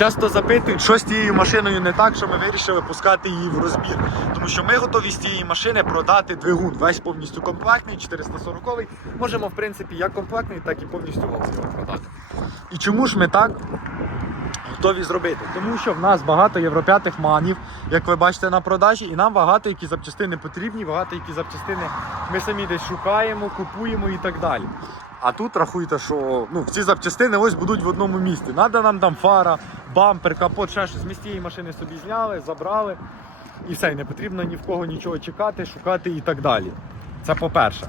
часто запитують, що з тією машиною не так, що ми вирішили пускати її в розбір. Тому що ми готові з тієї машини продати двигун. Весь повністю комплектний, 440-й. Можемо, в принципі, як комплектний, так і повністю його продати. І чому ж ми так готові зробити? Тому що в нас багато європ'ятих манів, як ви бачите на продажі, і нам багато які запчастини потрібні, багато які запчастини ми самі десь шукаємо, купуємо і так далі. А тут рахуйте, що ну, ці запчастини ось будуть в одному місці. Надо нам там фара, бампер, капот, ще щось. З тієї машини собі зняли, забрали. І все, не потрібно ні в кого нічого чекати, шукати і так далі. Це по-перше.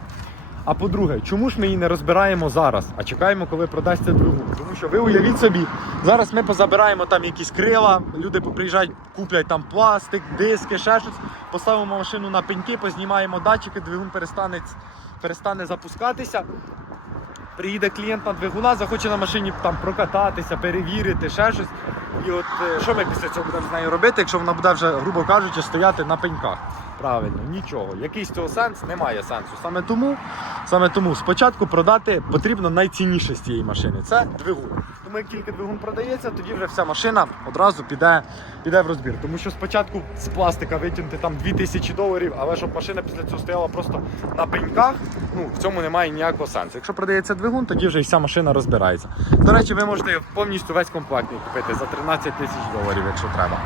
А по-друге, чому ж ми її не розбираємо зараз, а чекаємо, коли продасться двигун? Тому що ви уявіть собі, зараз ми позабираємо там якісь крила, люди поприїжджають, куплять там пластик, диски, ще щось, поставимо машину на пеньки, познімаємо датчики, двигун перестане, перестане запускатися. Приїде клієнт на двигуна, захоче на машині там прокататися, перевірити, ще щось. І от е, що ми після цього будемо з нею робити, якщо вона буде вже, грубо кажучи, стояти на пеньках? Правильно, нічого. Який з цього сенс? Немає сенсу. Саме тому, саме тому спочатку продати потрібно найцінніше з цієї машини. Це двигун. Тому як тільки двигун продається, тоді вже вся машина одразу піде, піде в розбір. Тому що спочатку з пластика витягнути там 2000 доларів, але щоб машина після цього стояла просто на пеньках, ну в цьому немає ніякого сенсу. Якщо продається двигун, тоді вже і вся машина розбирається. До речі, ви можете повністю весь комплектний купити за 13 тисяч доларів, якщо треба.